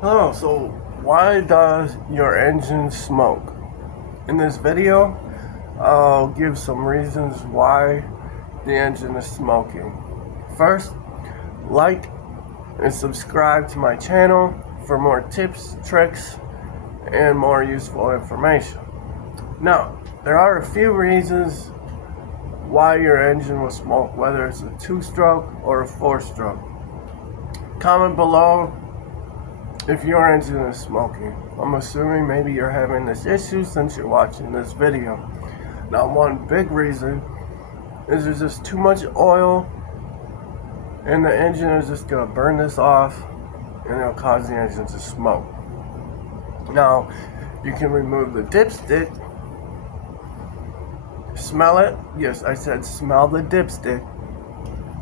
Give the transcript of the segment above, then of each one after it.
Hello, so why does your engine smoke? In this video, I'll give some reasons why the engine is smoking. First, like and subscribe to my channel for more tips, tricks, and more useful information. Now, there are a few reasons why your engine will smoke, whether it's a 2-stroke or a 4-stroke. Comment below if your engine is smoking. I'm assuming maybe you're having this issue since you're watching this video. Now, one big reason is there's just too much oil and the engine is just going to burn this off and it'll cause the engine to smoke. Now, you can remove the dipstick. Smell it. Yes, I said smell the dipstick.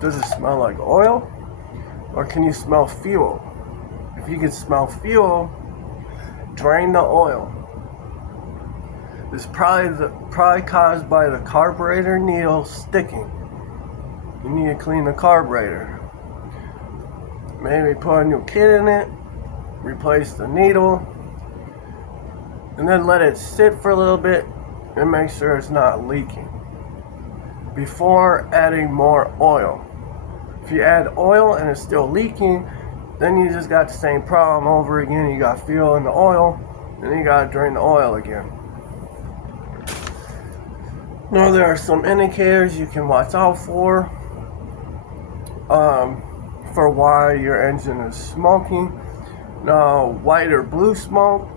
Does it smell like oil? Or can you smell fuel? If you can smell fuel, drain the oil. It's probably caused by the carburetor needle sticking. You need to clean the carburetor. Maybe put a new kit in it, replace the needle, and then let it sit for a little bit and make sure it's not leaking before adding more oil. If you add oil and it's still leaking, then you just got the same problem over again. You got fuel in the oil, and then you got to drain the oil again. Now, there are some indicators you can watch out for why your engine is smoking. Now, white or blue smoke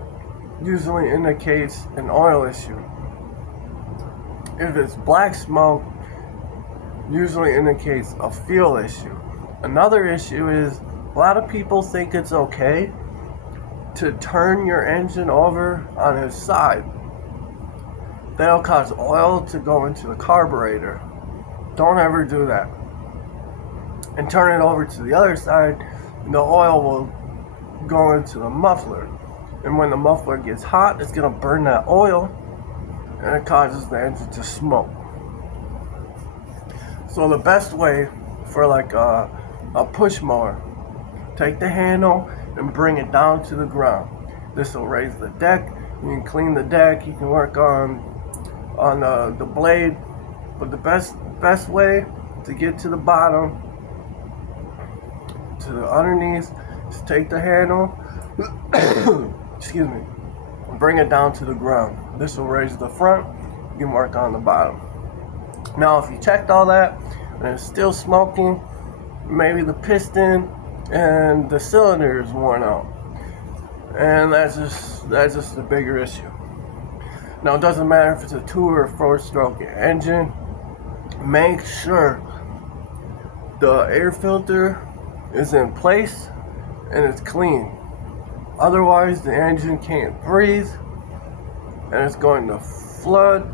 usually indicates an oil issue. If it's black smoke, usually indicates a fuel issue. Another issue is a lot of people think it's okay to turn your engine over on its side. That'll cause oil to go into the carburetor. Don't ever do that. And turn it over to the other side, the oil will go into the muffler. And when the muffler gets hot, it's going to burn that oil, and it causes the engine to smoke. So the best way for like a push mower, take the handle and bring it down to the ground. This will raise the deck. You can clean the deck. You can work on the blade. But the best way to get to the bottom, to the underneath, is take the handle, excuse me, and bring it down to the ground. This will raise the front. You can work on the bottom. Now, if you checked all that and it's still smoking, maybe the piston and the cylinder is worn out, and that's just a bigger issue. Now, it doesn't matter if it's a 2 or 4-stroke engine. Make sure the air filter is in place and it's clean. Otherwise, the engine can't breathe and it's going to flood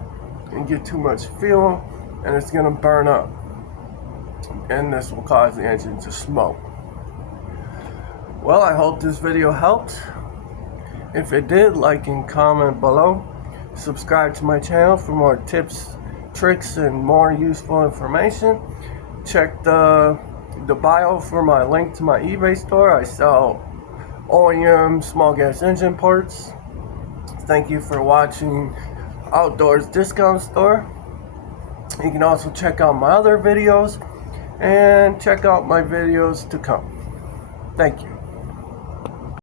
and get too much fuel, and it's going to burn up, and this will cause the engine to smoke. Well, I hope this video helped. If it did, like and comment below. Subscribe to my channel for more tips, tricks, and more useful information. Check the bio for my link to my eBay store. I sell OEM small gas engine parts. Thank you for watching Outdoors Discount Store. You can also check out my other videos and check out my videos to come. Thank you.